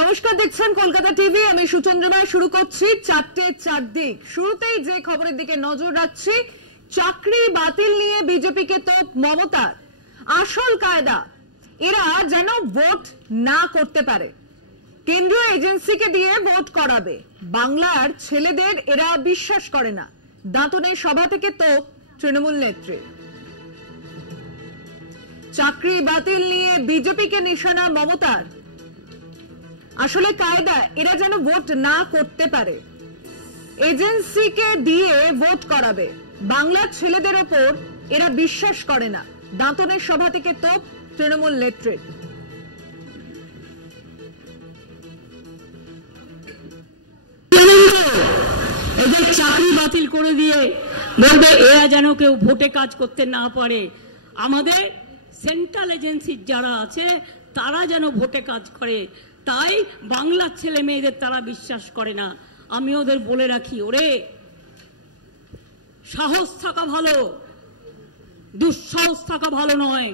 নমস্কার, দেখছেন কলকাতা টিভি। আমি সুচন্দ্রনা। শুরু করছি চারটে চারদিক। শুরুতেই যে খবরের দিকে নজর রাখছি, চাকরি বাতিল নিয়ে বিজেপিকে তোপ মমতার। আসল কায়দা, এরা যেন ভোট না করতে পারে, কেন্দ্রীয় এজেন্সিকে দিয়ে ভোট করাবে। বাংলার ছেলেদের এরা বিশ্বাস করে না। দাঁতনের সভা থেকে তোপ তৃণমূল নেত্রী। চাকরি বাতিল নিয়ে বিজেপিকে নিশানা মমতার। আসলে কায়দা, এরা যেন ভোট না করতে পারে, এজেন্সিকে দিয়ে ভোট করাবে। বাংলার ছেলেদের ওপর এরা বিশ্বাস করে না। দাঁতনের সভা থেকে তোপ তৃণমূল নেত্রী। এদের চাকরি বাতিল করে দিয়ে বলবে এরা যেন কেউ ভোটে কাজ করতে না পারে। আমাদের সেন্ট্রাল এজেন্সির যারা আছে তারা যেন ভোটে কাজ করে, তাই বাংলার ছেলে মেয়েদের তারা বিশ্বাস করে না। আমি ওদের বলে রাখি, ওরে সাহস থাকা ভালো, দুঃসাহস থাকা ভালো নয়।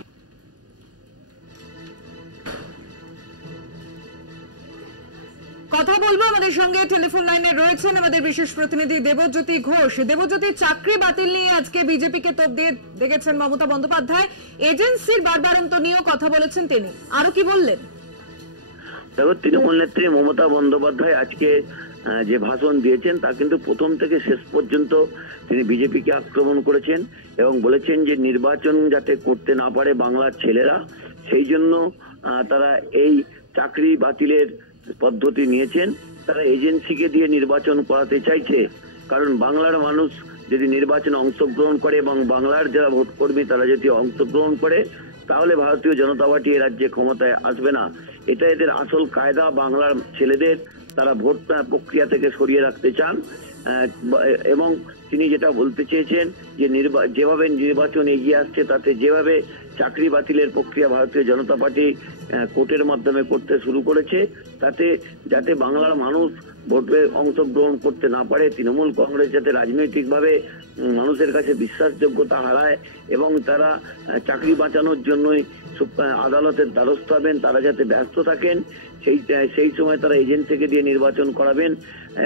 কথা বলবো, আমাদের সঙ্গে টেলিফোন লাইনে রয়েছেন আমাদের বিশেষ প্রতিনিধি দেবজ্যোতি ঘোষ। দেবজ্যোতি, চাকরি বাতিল নিয়ে আজকে বিজেপিকে তোপ দিয়ে দেখেছেন মমতা বন্দ্যোপাধ্যায়। এজেন্সির বারবারন্ত নিয়েও কথা বলেছেন তিনি, আরো কি বললেন? দেখো, তৃণমূল নেত্রী মমতা বন্দ্যোপাধ্যায় আজকে যে ভাষণ দিয়েছেন তা কিন্তু প্রথম থেকে শেষ পর্যন্ত তিনি বিজেপিকে আক্রমণ করেছেন এবং বলেছেন যে নির্বাচন যাতে করতে না পারে বাংলার ছেলেরা, সেই জন্য তারা এই চাকরি বাতিলের পদ্ধতি নিয়েছেন। তারা এজেন্সিকে দিয়ে নির্বাচন করাতে চাইছে, কারণ বাংলার মানুষ যদি নির্বাচনে অংশগ্রহণ করে এবং বাংলার যারা ভোট কর্মী তারা যদি অংশগ্রহণ করে, তাহলে ভারতীয় জনতা পার্টি এ রাজ্যে ক্ষমতায় আসবে না। এটা এদের আসল কায়দা। বাংলার ছেলেদের তারা ভোট প্রক্রিয়া থেকে সরিয়ে রাখতে চান। এবং তিনি যেটা বলতে চেয়েছেন যে যেভাবে নির্বাচন এগিয়ে আসছে তাতে যেভাবে চাকরি বাতিলের প্রক্রিয়া ভারতীয় জনতা পার্টি কোর্টের মাধ্যমে করতে শুরু করেছে, তাতে যাতে বাংলার মানুষ ভোটে অংশগ্রহণ করতে না পারে, তৃণমূল কংগ্রেস যাতে রাজনৈতিকভাবে মানুষের কাছে বিশ্বাসযোগ্যতা হারায় এবং তারা চাকরি বাঁচানোর জন্যই আদালতের দ্বারস্থ হবেন, তারা যাতে ব্যস্ত থাকেন, সেই সময় তারা এজেন্সিকে দিয়ে নির্বাচন করাবেন।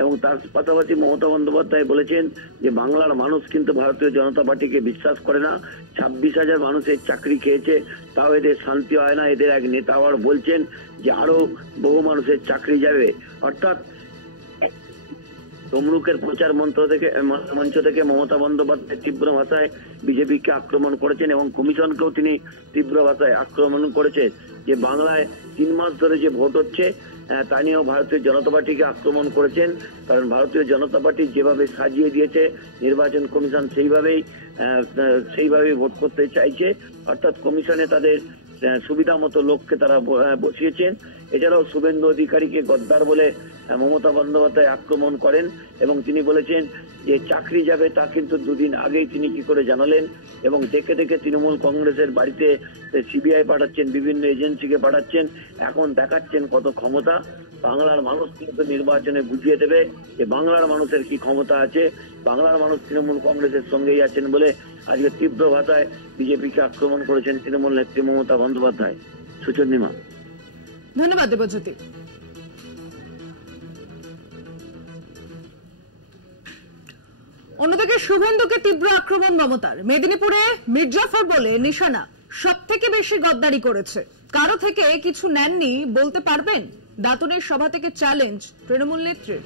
এবং তার পাশাপাশি মমতা বন্দ্যোপাধ্যায় বলেছেন যে বাংলার মানুষ কিন্তু ভারতীয় জনতা পার্টিকে বিশ্বাস করে না। 26,000 মানুষের চাকরি খেয়েছে, তাও এদের শান্তি হয় না। এদের এক নেতা আবার বলছেন যে আরো বহু মানুষের চাকরি যাবে। অর্থাৎ তমলুকের প্রচার মঞ্চ থেকে মমতা বন্দ্যোপাধ্যায় তীব্র ভাষায় বিজেপিকে আক্রমণ করেছেন এবং কমিশনকেও তিনি তীব্র ভাষায় আক্রমণ করেছেন যে বাংলায় 3 মাস ধরে যে ভোট হচ্ছে তা নিয়েও ভারতীয় জনতা পার্টিকে আক্রমণ করেছেন। কারণ ভারতীয় জনতা পার্টি যেভাবে সাজিয়ে দিয়েছে নির্বাচন কমিশন সেইভাবেই ভোট করতে চাইছে। অর্থাৎ কমিশনে তাদের সুবিধা মতো লোককে তারা বসিয়েছেন। এছাড়াও শুভেন্দু অধিকারীকে গদ্দার বলে মমতা বন্দ্যোপাধ্যায় আক্রমণ করেন এবং তিনি বলেছেন যে চাকরি যাবে, তা কিন্তু 2 দিন আগেই তিনি কি করে জানালেন। এবং দেখে দেখে তৃণমূল কংগ্রেসের বাড়িতে সিবিআই পাঠাচ্ছেন, বিভিন্ন এজেন্সিকে পাঠাচ্ছেন, এখন দেখাচ্ছেন কত ক্ষমতা। বাংলার মানুষ কিন্তু নির্বাচনে বুঝিয়ে দেবে যে বাংলার মানুষের কি ক্ষমতা আছে। বাংলার মানুষ তৃণমূল কংগ্রেসের সঙ্গেই আছেন বলে আজকে তীব্র ভাষায় বিজেপিকে আক্রমণ করেছেন তৃণমূল নেত্রী মমতা বন্দ্যোপাধ্যায়। সুচন্দ্রিমা, ধন্যবাদ দেবজ্যোতি। অন্যদিকে শুভেন্দুকে তীব্র আক্রমণ মমতার। মেদিনীপুরে মির্জাফর বলে নিশানা, সব থেকে বেশি গদ্দারি করেছে, কারো থেকে কিছু নেননি বলতে পারবেন? দাঁতনের সভা থেকে চ্যালেঞ্জ তৃণমূল নেত্রীর।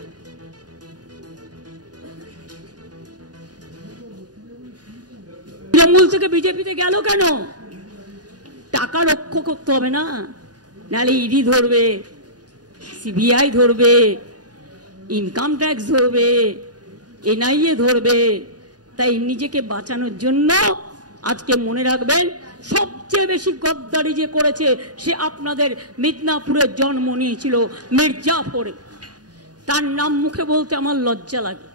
তৃণমূল থেকে বিজেপিতে গেল কেন? টাকা রক্ষা করতে হবে না, নাহলে ইডি ধরবে, সিবিআই ধরবে, ইনকাম ট্যাক্স ধরবে, এনআইএ ধরবে। তাই নিজেকে বাঁচানোর জন্য আজকে মনে রাখবেন, সবচেয়ে বেশি গদ্দারি যে করেছে সে আপনাদের মিদনাপুরে জন্ম নিয়েছিল মির্জাফরে। তার নাম মুখে বলতে আমার লজ্জা লাগে,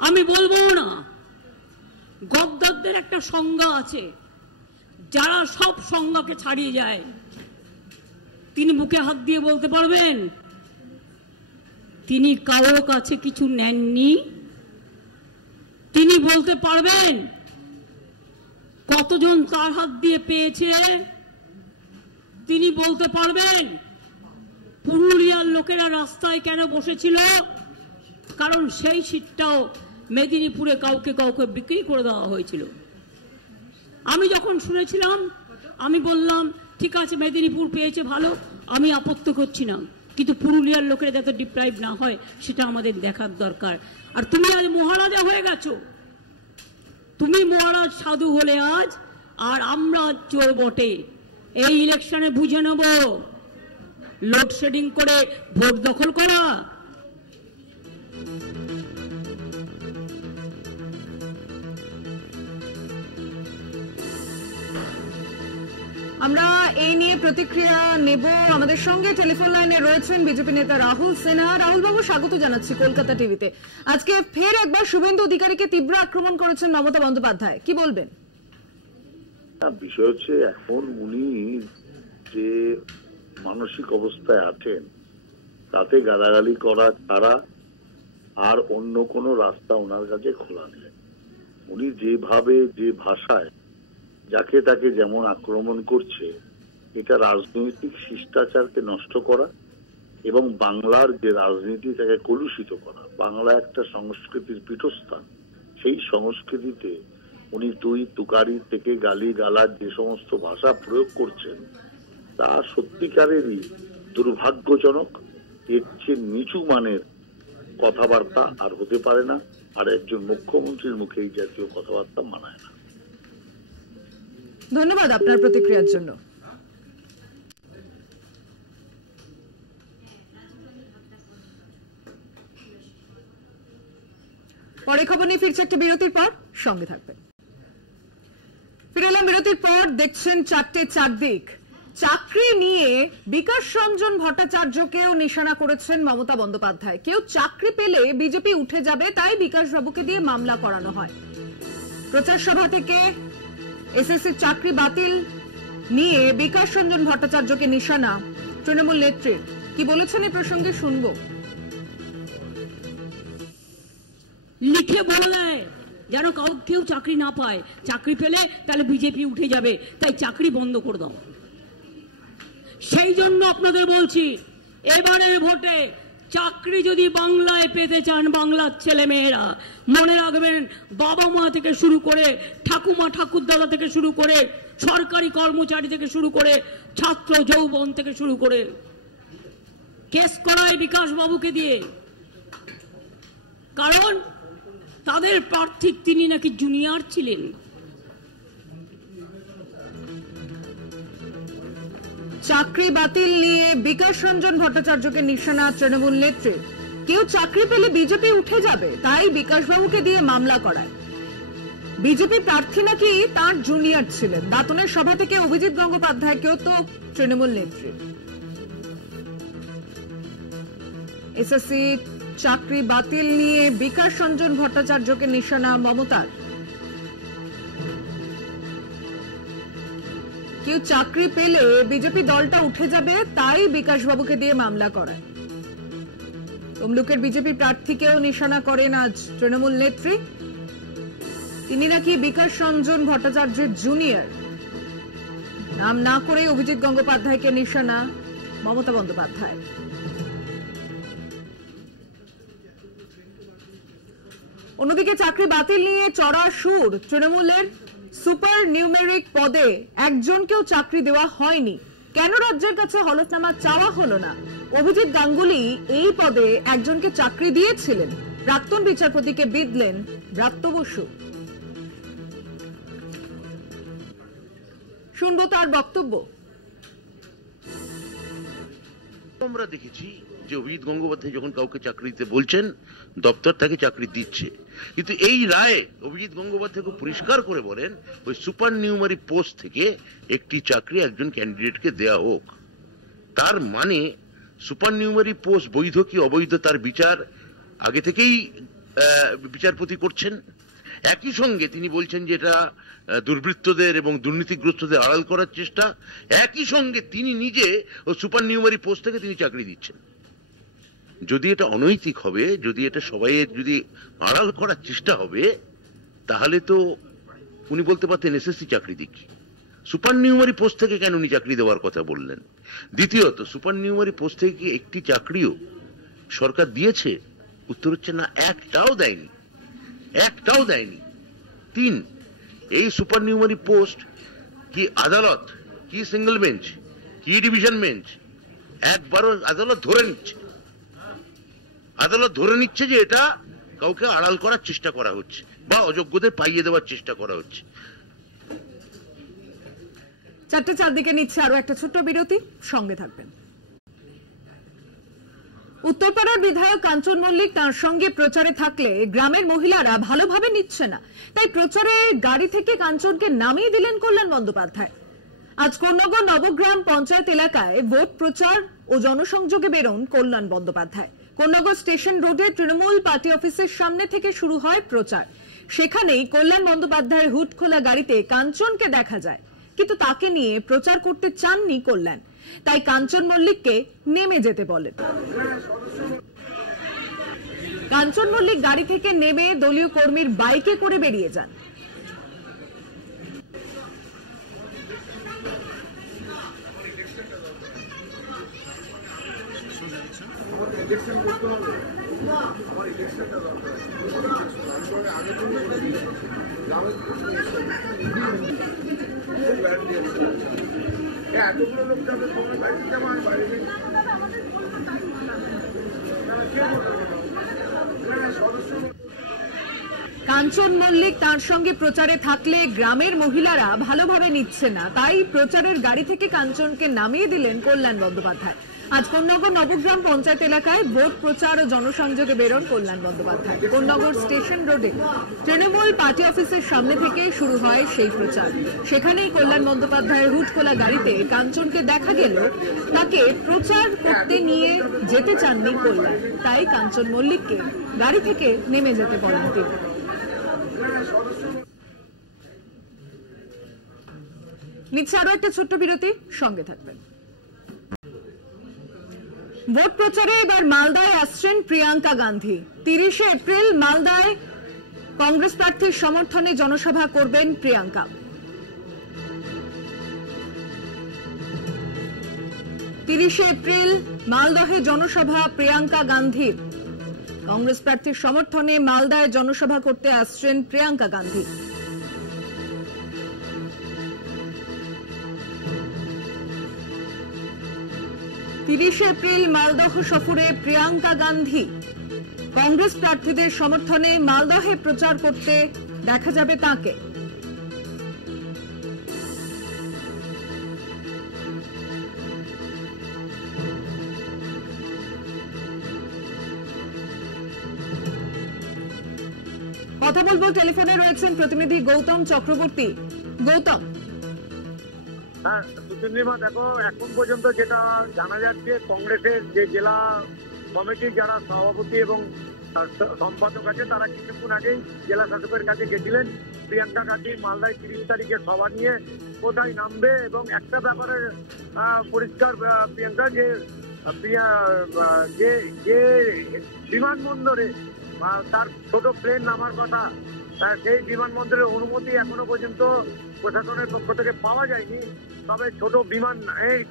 আমি বলবো না। গদ্দারদের একটা সংজ্ঞা আছে, যারা সব সংজ্ঞাকে ছাড়িয়ে যায়। তিনি বুকে হাত দিয়ে বলতে পারবেন তিনি কারোর কাছে কিছু নেননি? তিনি বলতে পারবেন কতজন তার হাত দিয়ে পেয়েছে? তিনি বলতে পারবেন লোকেরা রাস্তায় কেন বসেছিল? কারণ সেই সিটটাও মেদিনীপুরে কাউকে কাউকে বিক্রি করে দেওয়া হয়েছিল। আমি যখন শুনেছিলাম আমি বললাম ঠিক আছে, মেদিনীপুর পেয়েছে ভালো, আমি আপত্তি করছি না, কিন্তু পুরুলিয়ার লোকেরা যাতে ডিপ্রাইভ না হয় সেটা আমাদের দেখার দরকার। আর তুমি আজ মহারাজা হয়ে গেছো, তুমি মহারাজ সাধু হলে আজ, আর আমরা চোর বটে। এই ইলেকশনে বুঝে নেব লোডশেডিং করে ভোট দখল করা। আমরা এই নিয়ে প্রতিক্রিয়া নেব। আমাদের সঙ্গে টেলিফোন লাইনে রয়েছেন বিজেপি নেতা রাহুল সিনহা। রাহুল বাবু, স্বাগত জানাচ্ছি কলকাতা টিভিতে। আজকে ফের একবার শুভেন্দু অধিকারীকে তীব্র আক্রমণ করেছেন মমতা বন্দ্যোপাধ্যায়, কি বলবেন? বিষয় হচ্ছে এখন উনি যে মানসিক অবস্থায় আছেন তাতে গালাগালি করা ছাড়া আর অন্য কোনো রাস্তা ওনার কাছে খোলা নেই। উনি যেভাবে যে ভাষায় যাকে তাকে যেমন আক্রমণ করছে, এটা রাজনৈতিক শিষ্টাচারকে নষ্ট করা এবং বাংলার যে রাজনীতি তাকে কলুষিত করা। বাংলা একটা সংস্কৃতির পীঠস্থান, সেই সংস্কৃতিতে উনি তুই তুকারি থেকে গালি গালার যে সমস্ত ভাষা প্রয়োগ করছেন তা সত্যিকারেরই দুর্ভাগ্যজনক। এর চেয়ে নিচু মানের কথাবার্তা আর হতে পারে না, আর একজন মুখ্যমন্ত্রীর মুখে এই জাতীয় কথাবার্তা মানায় না। ধন্যবাদ আপনার প্রতিক্রিয়ার জন্য। পরে খবর নিয়ে ফিরছে একটি বিরতির পর, সঙ্গে থাকবেন। ফিরে এলাম বিরতির পর। দেখছেন চারটে চারদিক। চাকরি নিয়ে বিকাশ রঞ্জন ভট্টাচার্যকেও নিশানা করেছেন মমতা বন্দ্যোপাধ্যায়। কেউ চাকরি পেলে বিজেপি উঠে যাবে, তাই বিকাশ বাবুকে দিয়ে মামলা করানো হয়। প্রচার সভা থেকে এসএসসি চাকরি বাতিল নিয়ে বিকাশ রঞ্জন ভট্টাচার্যকে নিশানা তৃণমূল নেত্রীর। কি বলেছেন এই প্রসঙ্গে শুনবো। লিখে বললে যেন কেউ চাকরি না পায়, চাকরি পেলে তাহলে বিজেপি উঠে যাবে, তাই চাকরি বন্ধ করে দাও। সেই জন্য আপনাদের বলছি, এবারের ভোটে চাকরি যদি বাংলায় পেতে চান, বাংলার ছেলে মেয়েরা মনে রাখবেন, বাবা মা থেকে শুরু করে ঠাকুমা ঠাকুরদাদা থেকে শুরু করে সরকারি কর্মচারী থেকে শুরু করে ছাত্র যৌবন থেকে শুরু করে কেস করায় বিকাশ বাবুকে দিয়ে। কারণ তাদের প্রার্থী তিনি নাকি জুনিয়র ছিলেন। চাকরি বাতিল নিয়ে বিকাশ রঞ্জন ভট্টাচার্যকে নিশানা তৃণমূল নেত্রী। কেউ চাকরি পেলে বিজেপি উঠে যাবে, তাই বিকাশ বাবুকে দিয়ে মামলা করায়। বিজেপি প্রার্থী নাকি তার জুনিয়র ছিলেন। দাঁতনের সভা থেকে অভিজিৎ গঙ্গোপাধ্যায়কেও তো তৃণমূল নেত্রী। এসএসসি চাকরি বাতিল নিয়ে বিকাশ রঞ্জন ভট্টাচার্যকে নিশানা মমতার। কেউ চাকরি পেলে বিজেপি দলটা উঠে যাবে, তাই বিকাশ বাবুকে দিয়ে মামলা করায়। তমলুকের বিজেপি প্রার্থীকেও নিশানা করেন আজ তৃণমূল নেত্রী। তিনি নাকি বিকাশ রঞ্জন ভট্টাচার্যের জুনিয়র। নাম না করে অভিজিৎ গঙ্গোপাধ্যায়কে নিশানা মমতা বন্দ্যোপাধ্যায়। অন্যদিকে চাকরি বাতিল নিয়ে চড়া সুর তৃণমূলের। সুপার নিউমেরিক পদে একজনকেও চাকরি দেওয়া হয়নি। কেন রাজ্যের কাছে হলফনামা চাওয়া হলো না? অভিজিৎ গাঙ্গুলি এই পদে একজনকে চাকরি দিয়েছিলেন, প্রাক্তন বিচারপতিকে বিদলেন ব্রাত্য বসু। শুনবো তার বক্তব্য। আমরা দেখেছি যে অভিজিৎ গঙ্গোপাধ্যায় যখন কাউকে চাকরি দিতে বলছেন, দপ্তর তাকে চাকরি দিচ্ছে। কিন্তু এই রায়ে অভিজিৎ গঙ্গোপাধ্যায় খুব পরিষ্কার করে বলেন, ওই সুপার নিউমারি পোস্ট থেকে একটি চাকরি একজন ক্যান্ডিডেটকে দেয়া হোক। তার মানে সুপার নিউমারি পোস্ট বৈধ কি অবৈধ তার বিচার আগে থেকেই বিচারপতি করছেন। একই সঙ্গে তিনি বলছেন যে এটা দুর্বৃত্তদের এবং দুর্নীতিগ্রস্তদের আড়াল করার চেষ্টা। একই সঙ্গে তিনি নিজে ও সুপার নিউমারি পোস্ট থেকে তিনি চাকরি দিচ্ছেন। যদি এটা অনৈতিক হবে, যদি এটা সবাইয়ের যদি আড়াল করার চেষ্টা হবে, তাহলে তো উনি বলতে পারতেন এসএসসি চাকরি দিচ্ছি। সুপার নিউমারি পোস্ট থেকে কেন উনি চাকরি দেওয়ার কথা বললেন? দ্বিতীয়ত, সুপার নিউমারি পোস্ট থেকে কি একটি চাকরিও সরকার দিয়েছে? উত্তর হচ্ছে না, একটাও দেয়নি, একটাও দেয়নি। 3, এই সুপার নিউমারি পোস্ট কি আদালত, কি সিঙ্গেল বেঞ্চ, কি ডিভিশন বেঞ্চ? একবারও আদালত ধরে নিচ্ছে যে এটা কাউকে আড়াল করার চেষ্টা করা হচ্ছে বা অযোগ্যদের পাইয়ে দেওয়ার চেষ্টা করা হচ্ছে। 4:04 দিকে নিচ্ছে আরো একটা ছোট্ট বিরতি, সঙ্গে থাকবেন। উত্তরপাড়ার বিধায়ক কাঞ্চন মল্লিক তার সঙ্গে প্রচারে থাকলে গ্রামের মহিলারা ভালোভাবে নিচ্ছে না, তাই প্রচারে গাড়ি থেকে কাঞ্চনকে নামিয়ে দিলেন কল্যাণ বন্দ্যোপাধ্যায়। আজ কোন্নগর নবগ্রাম পঞ্চায়েত এলাকায় ভোট প্রচার ও জনসংযোগে বেরোন কল্যাণ বন্দ্যোপাধ্যায়। কোন্নগর স্টেশন রোডে তৃণমূল পার্টি অফিসের সামনে থেকে শুরু হয় প্রচার। সেখানেই কল্যাণ বন্দ্যোপাধ্যায়ের হুড খোলা গাড়িতে কাঞ্চনকে দেখা যায়, কিন্তু তাকে নিয়ে প্রচার করতে চাননি কল্যাণ, তাই কাঞ্চন মল্লিককে নেমে যেতে বলেন। কাঞ্চন মল্লিক গাড়ি থেকে নেমে দলীয় কর্মীর বাইকে করে বেরিয়ে যান। এতগুলো লোক যাবে কাঞ্চন মল্লিক তার সঙ্গে প্রচারে থাকলে গ্রামের মহিলারা ভালোভাবে নিচ্ছে না, তাই প্রচারের গাড়ি থেকে কাঞ্চনকে নামিয়ে দিলেন কল্যাণ বন্দ্যোপাধ্যায়। আজ কোন্নগর নবগ্রাম পঞ্চায়েত এলাকায় ভোট প্রচার ও জনসংযোগে বেরোন কল্যাণ বন্দ্যোপাধ্যায়। কোন্নগর স্টেশন রোডে তৃণমূল পার্টি অফিসের সামনে থেকে শুরু হয় সেই প্রচার। সেখানেই কল্যাণ বন্দ্যোপাধ্যায়ের হুড খোলা গাড়িতে কাঞ্চনকে দেখা গেল, তাকে প্রচার করতে নিয়ে যেতে চাননি কল্যাণ, তাই কাঞ্চন মল্লিককে গাড়ি থেকে নেমে যেতে বলেন তিনি। নিচ্ছে আরো একটা ছোট্ট বিরতি, সঙ্গে থাকবেন। ভোট প্রচারে এবার মালদায় আসছেন প্রিয়াঙ্কা গান্ধী। 30 এপ্রিল মালদায় কংগ্রেস প্রার্থীর সমর্থনে জনসভা করবেন প্রিয়াঙ্কা। 30 এপ্রিল মালদহে জনসভা প্রিয়াঙ্কা গান্ধীর। কংগ্রেস প্রার্থীর সমর্থনে মালদায় জনসভা করতে আসছেন প্রিয়াঙ্কা গান্ধী। 30 এপ্রিল মালদহ সফরে প্রিয়াঙ্কা গান্ধী। কংগ্রেস প্রার্থীদের সমর্থনে মালদহে প্রচার করতে দেখা যাবে তাকে। কথা বলবো, টেলিফোনে রয়েছেন প্রতিনিধি গৌতম চক্রবর্তী। গৌতম, হ্যাঁ সুচিন্দ্রিমা, দেখো এখন পর্যন্ত যেটা জানা যাচ্ছে, কংগ্রেসের যে জেলা কমিটির যারা সভাপতি এবং সম্পাদক আছে তারা কিছুক্ষণ আগেই জেলা শাসকের কাছে গেছিলেন। প্রিয়াঙ্কা গান্ধী মালদায় 30 তারিখে সভা নিয়ে কোথায় নামবে, এবং একটা ব্যাপারে পরিষ্কার প্রিয়াঙ্কা যে বিমানবন্দরে তার ছোট প্লেন নামার কথা, সেই বিমানবন্দরের অনুমতি এখনো পর্যন্ত প্রশাসনের পক্ষ থেকে পাওয়া যায়নি। তবে ছোট বিমান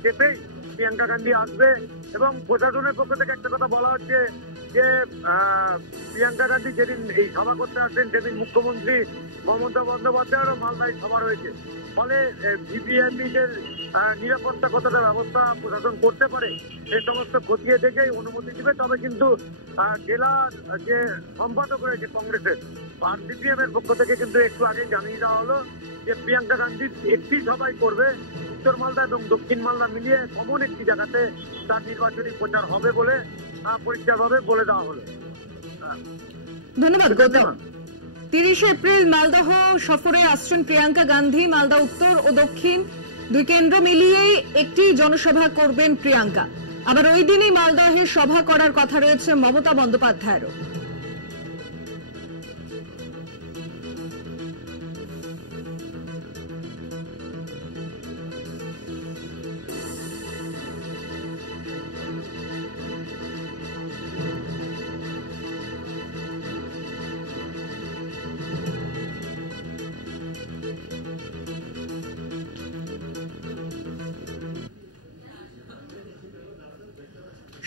চেপে প্রিয়াঙ্কা গান্ধী আসবে, এবং প্রশাসনের পক্ষ থেকে একটা কথা বলা হচ্ছে যে প্রিয়াঙ্কা গান্ধী যেদিন এই সভা করতে আসছেন সেদিন মুখ্যমন্ত্রী মমতা বন্দ্যোপাধ্যায়েরও মালদায় সভা রয়েছে। ফলে ভিভিআইপিদের নিরাপত্তা কতটা ব্যবস্থা প্রশাসন করতে পারে সে সমস্ত খতিয়ে দেখেই অনুমতি দিবে। তবে কিন্তু জেলার যে সম্পাদক রয়েছে কংগ্রেসের আর সিপিএম এর পক্ষ থেকে কিন্তু একটু আগে জানিয়ে দেওয়া হলো যে প্রিয়াঙ্কা গান্ধী একটি সভাই করবে, উত্তর মালদা এবং দক্ষিণ মালদা মিলিয়ে কমন একটি জায়গাতে তার নির্বাচনী প্রচার হবে বলে পরিষ্কারভাবে বলে দেওয়া হলো। ধন্যবাদ গৌতম। 30 এপ্রিল মালদহ সফরে আসছেন প্রিয়াঙ্কা গান্ধী। মালদা উত্তর ও দক্ষিণ দুই কেন্দ্র মিলিয়ে একটি জনসভা করবেন প্রিয়াঙ্কা। আবার ওই দিনই মালদহে সভা করার কথা রয়েছে মমতা বন্দ্যোপাধ্যায়েরও।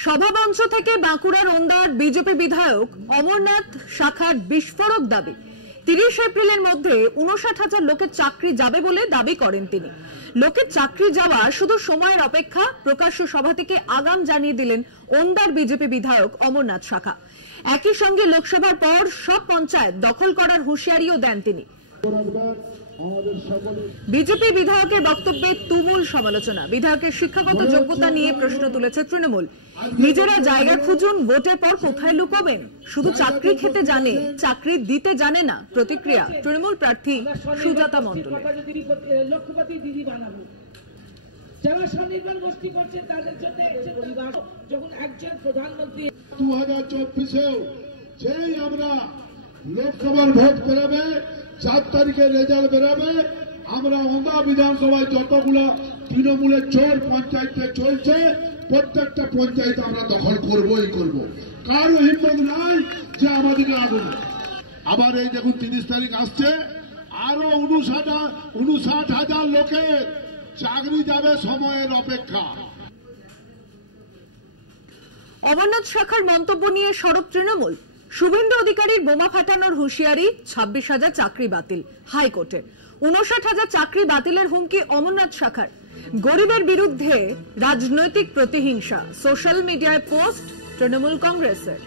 সভামঞ্চ থেকে বাঁকুড়ার ওন্দার বিজেপি বিধায়ক অমরনাথ শাখার বিস্ফোরক দাবি। 30 এপ্রিলের মধ্যে 59,000 লোকের চাকরি যাবে বলে দাবি করেন তিনি। লোকের চাকরি যাওয়া শুধু সময়ের অপেক্ষা, প্রকাশ্য সভা থেকে আগাম জানিয়ে দিলেন ওন্দার বিজেপি বিধায়ক অমরনাথ শাখা। একই সঙ্গে লোকসভার পর সব পঞ্চায়েত দখল করার হুঁশিয়ারিও দেন তিনি। বিজেপি বিধায়কের বক্তব্যে তুমুল সমালোচনা। বিধায়কের শিক্ষাগত যোগ্যতা নিয়ে প্রশ্ন তুলেছে তৃণমূল। নিজেরা জায়গা খুঁজুন, ভোটের পর কোথায় লুকাবেন? শুধু চাকরি খেতে জানে, চাকরি দিতে জানে না। প্রতিক্রিয়া তৃণমূল প্রার্থী সুজাতা মণ্ডল। লক্ষ্যপতি দিদি বানাবো, যারা স্বনির্ভর গোষ্ঠী করছে তাদের জন্য যখন একজন প্রধানমন্ত্রী 2024-এও যেই আমরা লোকসভার ভোট বেরোবে, 4 তারিখে রেজাল্ট বেরোবে, আমরা ওন্দা বিধানসভায় যতগুলো তৃণমূলের চোর পঞ্চায়েতে চলছে প্রত্যেকটা পঞ্চায়েত আমরা দখল করবই করব। কারো হিম্মত নাই যে আমাদেরকে আগুন। আবার এই দেখুন 30 তারিখ আসছে, আরো 59,000 লোকের চাকরি যাবে, সময়ের অপেক্ষা। অমরনাথ শাখার মন্তব্য নিয়ে সরব তৃণমূল। শুভেন্দু অধিকারীর বোমা ফাটানোর হুঁশিয়ারি, 26,000 চাকরি বাতিল হাইকোর্টে। 59,000 চাকরি বাতিলের হুমকি অমরনাথ শাখার। গরিবের বিরুদ্ধে রাজনৈতিক প্রতিহিংসা, সোশ্যাল মিডিয়ায় পোস্ট তৃণমূল কংগ্রেসের।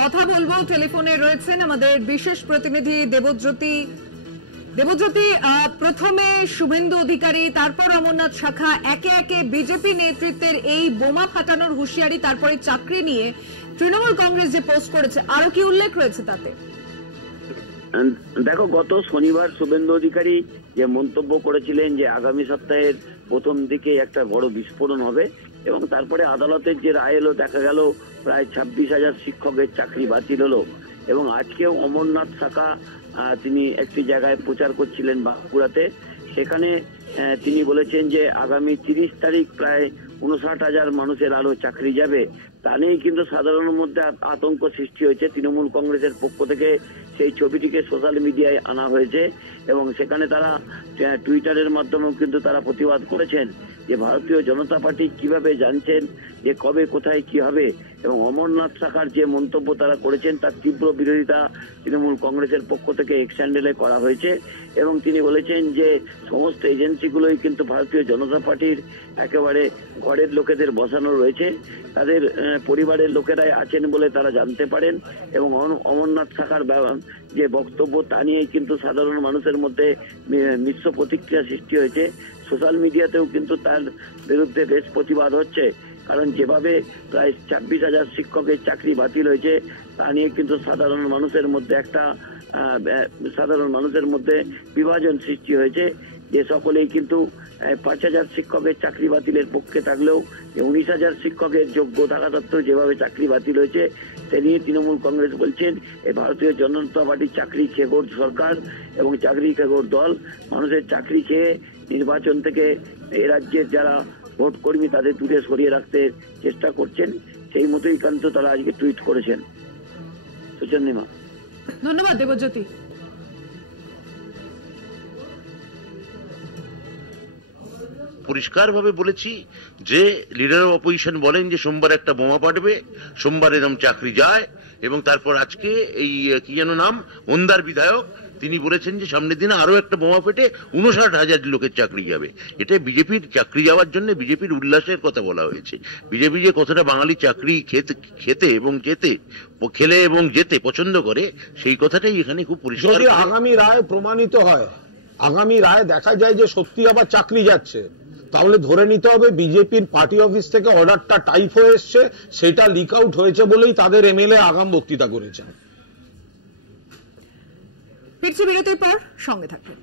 কথা বলবো, টেলিফোনে রয়েছেন আমাদের বিশেষ প্রতিনিধি দেবজ্যোতি। প্রথমে শুভেন্দু অধিকারী, তারপর অমরনাথ শাখা, একে একে বিজেপি নেতৃত্বের এই বোমা ফাটানোর হুঁশিয়ারি, তারপরে চাকরি নিয়ে তৃণমূল কংগ্রেস যে পোস্ট করেছে, আরো কি উল্লেখ রয়েছে তাতে? দেখো, গত শনিবার শুভেন্দু অধিকারী যে মন্তব্য করেছিলেন যে আগামী সপ্তাহের প্রথম দিকে একটা বড় বিস্ফোরণ হবে, এবং তারপরে আদালতের যে রায় এলো, দেখা গেল প্রায় 26,000 শিক্ষকের চাকরি বাতিল হলো। এবং আজকেও অমরনাথ শাখা তিনি একটি জায়গায় প্রচার করছিলেন বাঁকুড়াতে। সেখানে তিনি বলেছেন যে আগামী 30 তারিখ প্রায় 59,000 মানুষের আরো চাকরি যাবে। তা নিয়েই কিন্তু সাধারণের মধ্যে আতঙ্ক সৃষ্টি হয়েছে। তৃণমূল কংগ্রেসের পক্ষ থেকে সেই ছবিটিকে সোশ্যাল মিডিয়ায় আনা হয়েছে, এবং সেখানে তারা টুইটারের মাধ্যমেও কিন্তু তারা প্রতিবাদ করেছেন যে ভারতীয় জনতা পার্টি কিভাবে জানছেন যে কবে কোথায় কি হবে। এবং অমরনাথ শাখার যে মন্তব্য তারা করেছেন তার তীব্র বিরোধিতা তৃণমূল কংগ্রেসের পক্ষ থেকে এক্স হ্যান্ডেলে করা হয়েছে। এবং তিনি বলেছেন যে সমস্ত এজেন্সিগুলোই কিন্তু ভারতীয় জনতা পার্টির একেবারে ঘরের লোকেদের বসানো রয়েছে, তাদের পরিবারের লোকেরাই আছেন বলে তারা জানতে পারেন। এবং অমরনাথ শাখার যে বক্তব্য তা নিয়েই কিন্তু সাধারণ মানুষের মধ্যে মিশ্র প্রতিক্রিয়া সৃষ্টি হয়েছে। সোশ্যাল মিডিয়াতেও কিন্তু তার বিরুদ্ধে বেশ প্রতিবাদ হচ্ছে, কারণ যেভাবে প্রায় 26,000 শিক্ষকের চাকরি বাতিল হয়েছে তা নিয়ে কিন্তু সাধারণ মানুষের মধ্যে বিভাজন সৃষ্টি হয়েছে। যে সকলেই কিন্তু 5,000 শিক্ষকের চাকরি বাতিলের পক্ষে থাকলেও 19,000 শিক্ষকের যোগ্য থাকা সত্ত্বেও যেভাবে চাকরি বাতিল হয়েছে সে নিয়ে তৃণমূল কংগ্রেস বলছেন এই ভারতীয় জনতা পার্টি চাকরি খেগোর সরকার এবং চাকরি খেগোর দল। মানুষের চাকরি খেয়ে নির্বাচন থেকে এ রাজ্যের যারা ভোট কর্মী তাদের দূরে সরিয়ে রাখতে চেষ্টা করছেন। সেই মতোই কিন্তু তারা আজকে টুইট করেছেন। সুচন্দিমা, ধন্যবাদ দেবজ্যোতি। পরিষ্কারভাবে বলেছি যে লিডার অফ অপোজিশন বলেন যে সোমবার একটা বোমা ফাটবে, সোমবার এরকম চাকরি যায়। এবং তারপর আজকে এই কি যেন নাম, ওন্দার বিধায়ক, তিনি বলেছেন যে সামনের দিনে আরো একটা বোমা ফেটে 59,000 লোকের চাকরি যাবে। এটা বিজেপির চাকরি যাওয়ার জন্য বিজেপির উল্লাসের কথা বলা হয়েছে। বিজেপি যে কথাটা বাঙালি চাকরি খেতে এবং খেলে এবং যেতে পছন্দ করে, সেই কথাটাই এখানে খুব পরিষ্কার। যদি আগামী রায় প্রমাণিত হয়, আগামী রায় দেখা যায় যে সত্যি আবার চাকরি যাচ্ছে, তাহলে ধরে নিতে হবে বিজেপির পার্টি অফিস থেকে অর্ডারটা টাইপ হয়ে এসছে, সেটা লিক আউট হয়েছে বলেই তাদের এমএলএ আগাম বক্তৃতা করেছেন। ফিরছি বিরতির পর, সঙ্গে থাকবেন।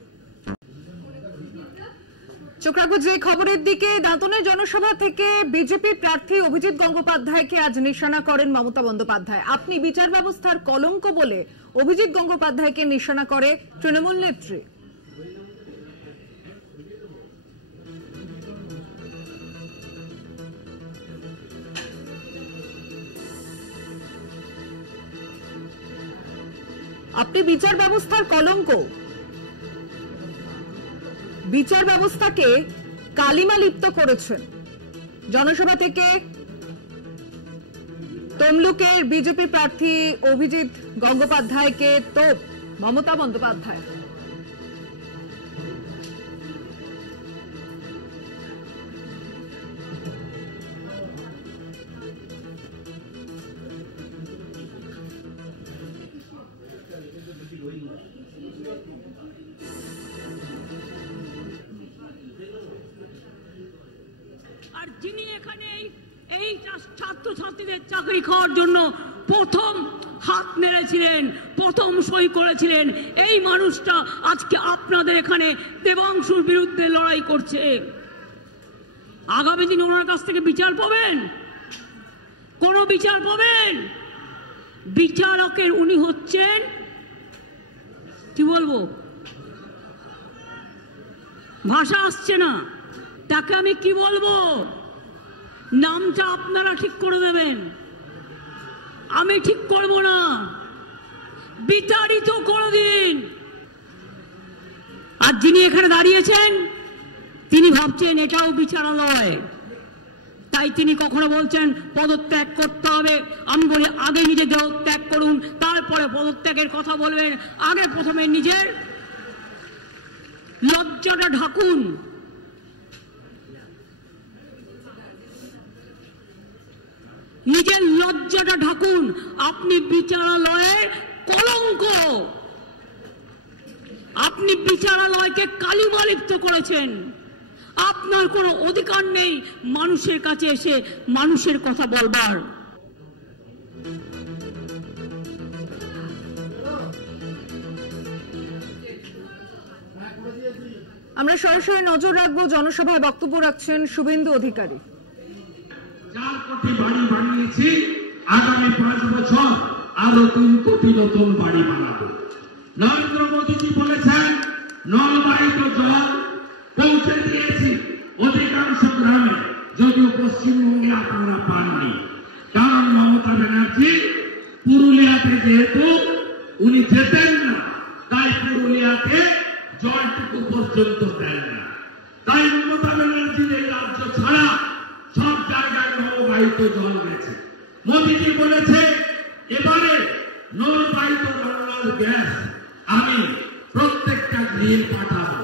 চোখ রাখবো যে খবরের দিকে। দাঁতনের জনসভা থেকে বিজেপি প্রার্থী অভিজিৎ গঙ্গোপাধ্যায়কে আজ নিশানা করেন মমতা বন্দ্যোপাধ্যায়। আপনি বিচার ব্যবস্থার কলঙ্ক বলে অভিজিৎ গঙ্গোপাধ্যায়কে নিশানা করে তৃণমূল নেত্রী। আপনি বিচার ব্যবস্থার কলঙ্ক, বিচার ব্যবস্থাকে কালিমা লিপ্ত করেছেন। জনসভা থেকে তমলুকের বিজেপি প্রার্থী অভিজিৎ গঙ্গোপাধ্যায়কে তোপ মমতা বন্দ্যোপাধ্যায়। আর যিনি এখানে এই ছাত্রছাত্রীদের চাকরি খাওয়ার জন্য প্রথম হাত নেড়েছিলেন, প্রথম সই করেছিলেন, এই মানুষটা আজকে আপনাদের এখানে দেবাংশুর বিরুদ্ধে লড়াই করছে। আগামী দিন ওনার কাছ থেকে বিচার পাবেন? কোন বিচার পাবেন? বিচারকের উনি হচ্ছেন, কি বলবো, ভাষা আসছে না, তাকে আমি কি বলবো, নামটা আপনারা ঠিক করে দেবেন, আমি ঠিক করব না, বিতাড়িত করে দিন। আর যিনি এখানে দাঁড়িয়েছেন তিনি ভাবছেন এটাও বিচারালয়, তাই তিনি কখনো বলছেন পদত্যাগ করতে হবে। আমি বলি আগে নিজে দেহ ত্যাগ করুন, তারপরে পদত্যাগের কথা বলবেন। আগে প্রথমে নিজের লজ্জাটা ঢাকুন। নিজের লজ্জাটা ঢাকুন। আপনি বিচারালয়ের কলঙ্ক, আপনি বিচারালয়কে কালিমা লিপ্ত করেছেন। আপনার কোনো অধিকার নেই মানুষের কাছে এসে মানুষের কথা বলবার। আমরা সরাসরি নজর রাখবো, জনসভায় বক্তব্য রাখছেন শুভেন্দু অধিকারী। 4 কোটি বাড়ি বানিয়েছি, আগামী 5 বছর আরো 3 কোটি নতুন বাড়ি বানাবো। নরেন্দ্র মোদীজি বলেছেন নলবাহিত জল পৌঁছে দিয়েছি অধিকাংশ গ্রামে, যদিও পশ্চিমবঙ্গে আপনারা পাননি। কারণ মমতা ব্যানার্জি পুরুলিয়াতে যেহেতু উনি যেতেন না, তাই পুরুলিয়াতে জলটুকু পর্যন্ত দেন না। তাই মমতা ব্যানার্জির এই রাজ্য ছাড়া সব জায়গায় নলবাহিত জল গেছে। মোদীজি বলেছে এবারে নলবাহিত রান্নার গ্যাস আমি প্রত্যেকটা গৃহে পাঠাবো।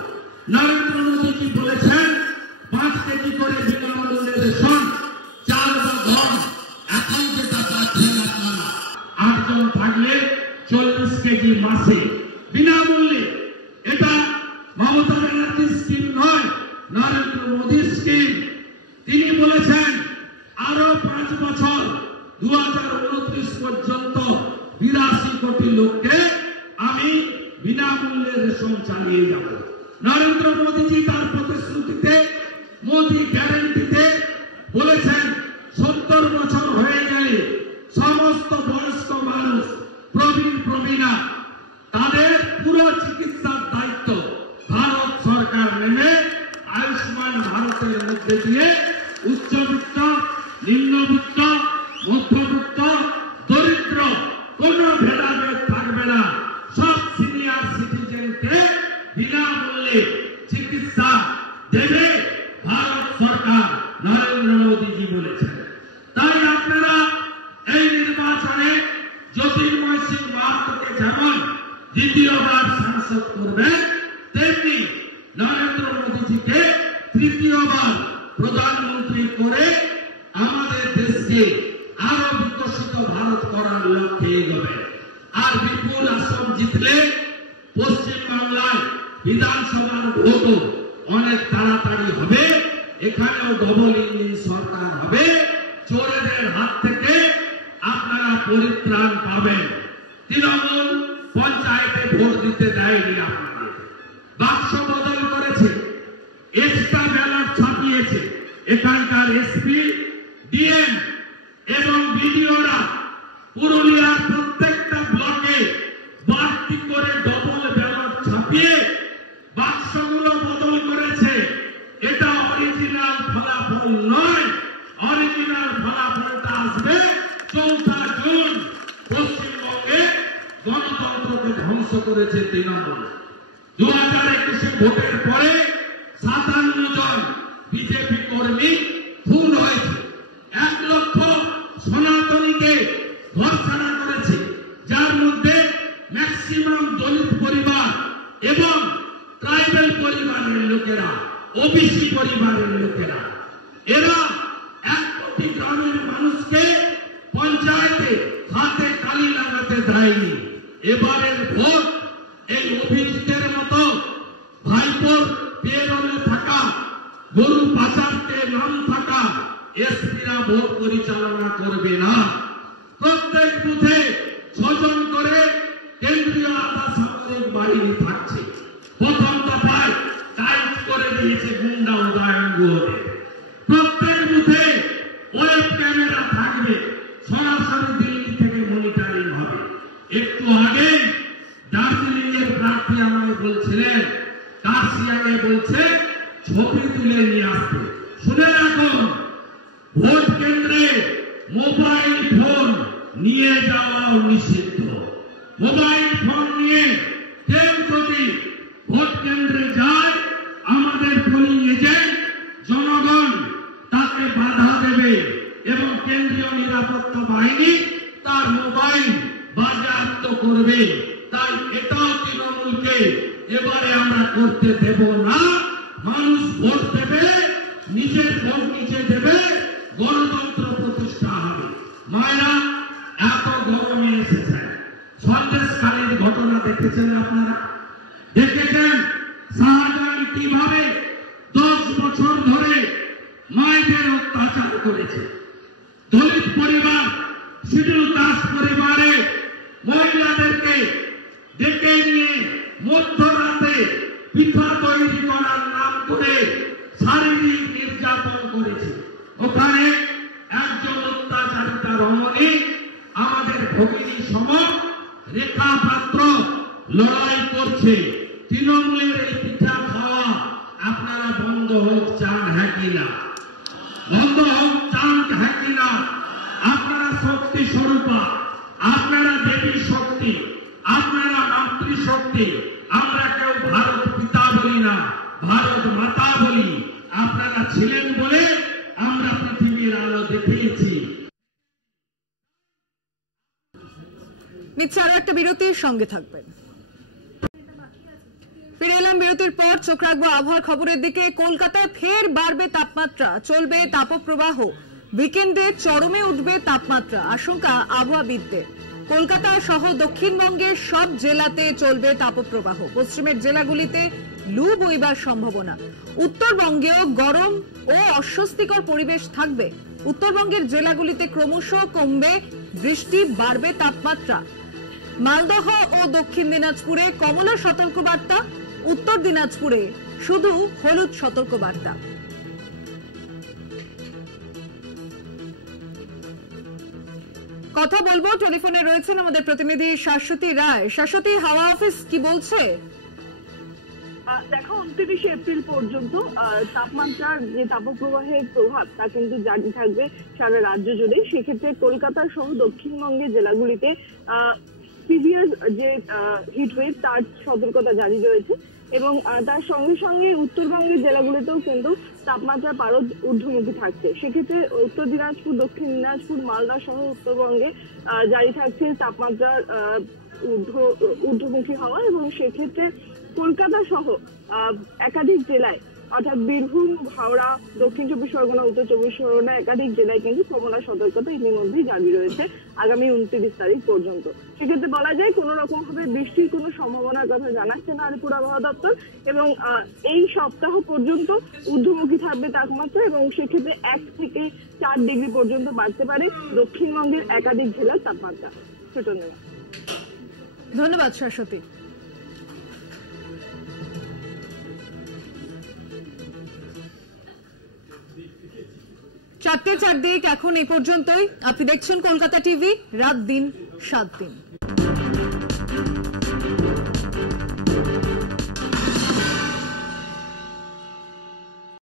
নরেন্দ্র মোদীজি বলেছেন 5 কেজি করে বিনামূল্যে রেশন, চাল বা গম, এখন যেটা পাচ্ছেন আপনারা 8 জন থাকলে 40 কেজি মাসে বিনামূল্যে। এটা মমতা ব্যানার্জির স্কিম নয়, নরেন্দ্র মোদীর স্কিম। তিনি বলেছেন আরো 5 বছর 2029 পর্যন্ত 82 কোটি লোককে আমি বিনামূল্যে রেশন চালিয়ে যাব। নরেন্দ্র মোদীজি তার প্রতিশ্রুতিতে, মোদী গ্যারেন্টিতে বলেছেন 70 বছর হয়ে গেলে সমস্ত বয়স্ক মানুষ, প্রবীণা, তাদের পুরো চিকিৎসার দায়িত্ব ভারত সরকার নেবে। আয়ুষ্মান ভারতের মধ্যে দিয়ে উচ্চবিত্ত, নিম্নবিত্ত, মধ্যবিত্ত, দরিদ্র কোন ভেদাভেদ থাকবে না। সব সিনিয়র সিটিজেনকে বিনামূল্যে চিকিৎসা দেবে ভারত সরকার, নরেন্দ্র মোদীজি বলেছেন। তাই আপনারা এই নির্বাচনে জ্যোতির্ময় সিং মাহাতোকে যেমন দ্বিতীয়বার সাংসদ করবেন, তেমনি নরেন্দ্র মোদীজিকে তৃতীয়বার প্রধানমন্ত্রী করে আমাদের দেশকে আরো বিকশিত ভারত করার লক্ষ্যে এগোবে। আর বিপুল আসন জিতলে পশ্চিমবাংলায় বিধানসভার ভোটও অনেক তাড়াতাড়ি হবে। এখানেও ডবল ইঞ্জিন সরকার হবে। চোরেদের হাত থেকে আপনারা পরিত্রাণ পাবেন। তৃণমূল পঞ্চায়েতে ভোট দিতে দেয়নি আপনাদের, বাক্স বদল করেছে, এক্সট্রা ব্যালট ছাপিয়েছে। এখানকার এসপি, ডিএম এবং বিডিওরা পুরুলিয়ার প্রত্যেকটা ব্লকে বাড়তি করে ডবল ব্যালট ছাপিয়ে বাক্সগুলো বদল করেছে। এটা অরিজিনাল ফলাফল নয়। অরিজিনাল ফলাফলটা আসবে 4 জুন। পশ্চিমবঙ্গে গণতন্ত্রকে ধ্বংস করেছে তৃণমূল। 2021 ভোটের পরে 57 জন বিজেপি কর্মী খুন হয়েছে, 1 লক্ষ সনাতনীকে ধর্ষণা করেছে, যার মধ্যে ম্যাক্সিমাম দলিত পরিবার এবং ট্রাইবাল পরিবারের লোকেরা, ওবিসি পরিবারের লোকেরা। এরা 1 কোটি গ্রামের মানুষকে পঞ্চায়েতে হাতে তালি লাগাতে দেয়নি। এবারের ভোট এই অভিজিতের মতো ভাইপোর পেরোলে থাকা, গরু পাচারকে নাম থাকা এসপিরা ভোট পরিচালনা করবে না। প্রত্যেক বুথে 6 জন করে কেন্দ্রীয় আধা সামরিক বাহিনী থাকছে। প্রথম দফায় টাইট করে দিয়েছে গুন্ডা উদয়ন গুহদের। প্রত্যেক বুথে ওয়েব ক্যামেরা থাকবে, সরাসরি দিল্লি থেকে মনিটরিং হবে। একটু আগে দার্জিলিং এর প্রার্থী আমাকে বলছিলেন, কার্শিয়াঙে বলছে ছবি তুলে নিয়ে আসতে। শুনে রাখুন, ভোট কেন্দ্রে মোবাইল ফোন নিয়ে যাওয়া নিষিদ্ধ। মোবাইল ফোন নিয়ে কেউ যদি ভোট কেন্দ্রে যায়, আমাদের পোলিং এজেন্ট জনগণ তাকে বাধা দেবে এবং কেন্দ্রীয় নিরাপত্তা বাহিনী তার মোবাইল বাজেয়াপ্ত করবে। তাই এটাও তৃণমূলকে এবারে আমরা করতে দেব না। মানুষ ভোট দেবে, নিজের ভোট নিজে দেবে, গণতন্ত্র প্রতিষ্ঠা হবে। মায়েরা, এত গরমে এসেছে, সন্দেশখালীর ঘটনা দেখেছেন আপনারা, দেখেছেন শাহজাহান কিভাবে 10 বছর ধরে মায়েদের অত্যাচার করেছে। দলিত পরিবার, শিডিউল কাস্ট পরিবারে মহিলাদেরকে ডেকে নিয়ে মধ্যরাতে পিঠা তৈরি করার নাম করে শারীরিক নির্যাতন করেছে। ওখানে একজন অত্যাচারিতা রমণী, আমাদের ভগিনী সম রেখা পাত্র লড়াই করছে। তৃণমূলের এই পিঠা খাওয়া আপনারা বন্ধ হোক চান, হ্যাঁ কিনা? বন্ধ হোক চান, হ্যাঁ কিনা? আপনারা শক্তি স্বরূপা, আপনারা দেবী শক্তি, আপনারা মাতৃশক্তি। আমরা কেউ ভারত পিতা বলি না, ভারত মাতা বলি। আপনারা ছিলেন বলে আমরা পৃথিবীর আলো দেখিয়েছি। নিচ্ছে আরো একটা বিরতির সঙ্গে থাকবেন। ফিরে এলাম বিরতির পর। চোখ রাখবো আবহাওয়ার খবরের দিকে। কলকাতায় ফের বাড়বে তাপমাত্রা, চলবে তাপপ্রবাহ। উইকেন্ডে চরমে উঠবে তাপমাত্রা, আশঙ্কা আবহাওয়াবিদদের। কলকাতা সহ দক্ষিণবঙ্গের সব জেলাতে চলবে তাপপ্রবাহ। পশ্চিমের জেলাগুলিতে লু বইবার সম্ভাবনা। উত্তরবঙ্গেও গরম ও অস্বস্তিকর পরিবেশ থাকবে। উত্তরবঙ্গের জেলাগুলিতে ক্রমশ কমবে বৃষ্টি, বাড়বে তাপমাত্রা। মালদহ ও দক্ষিণ দিনাজপুরে কমলা সতর্কবার্তা, উত্তর দিনাজপুরে শুধু হলুদ সতর্কবার্তা। কথা বলবো, টেলিফোনে রয়েছেন আমাদের প্রতিনিধি শাশ্বতী রায়। শাশ্বতী, হাওয়া অফিস কি বলছে? দেখো, 29 এপ্রিল পর্যন্ত তাপমাত্রার যে তাপপ্রবাহের প্রভাব তা কিন্তু জারি থাকবে সারা রাজ্য জুড়ে। সেক্ষেত্রে কলকাতা সহ দক্ষিণবঙ্গের জেলাগুলিতে সিভিয়ার যে হিটওয়েভ তার সতর্কতা জারি রয়েছে এবং তার সঙ্গে সঙ্গে উত্তরবঙ্গের জেলাগুলিতেও কিন্তু তাপমাত্রা পারদ ঊর্ধ্বমুখী থাকছে। সেক্ষেত্রে উত্তর দিনাজপুর, দক্ষিণ দিনাজপুর, মালদা সহ উত্তরবঙ্গে জারি থাকছে তাপমাত্রার ঊর্ধ্বমুখী হওয়া এবং সেক্ষেত্রে কলকাতা সহ একাধিক জেলায় অর্থাৎ বীরভূম, হাওড়া, দক্ষিণ 24 পরগনা, উত্তর 24 পরগনা একাধিক জেলায় কিন্তু কমলা সতর্কতা ইতিমধ্যেই জারি রয়েছে আগামী 29 তারিখ পর্যন্ত। সেক্ষেত্রে বলা যায় কোন রকম ভাবে বৃষ্টির কোনো সম্ভাবনার কথা জানাচ্ছে না আলিপুর আবহাওয়া দপ্তর এবং এই সপ্তাহ পর্যন্ত ঊর্ধ্বমুখী থাকবে তাপমাত্রা এবং সেক্ষেত্রে 1 থেকে 4 ডিগ্রি পর্যন্ত বাড়তে পারে দক্ষিণবঙ্গের একাধিক জেলার তাপমাত্রা। ধন্যবাদ শাশ্বতী। চারটে চারদিক এখন এই পর্যন্তই। আপনি দেখছেন কলকাতা টিভি, রাত দিন 7 দিন।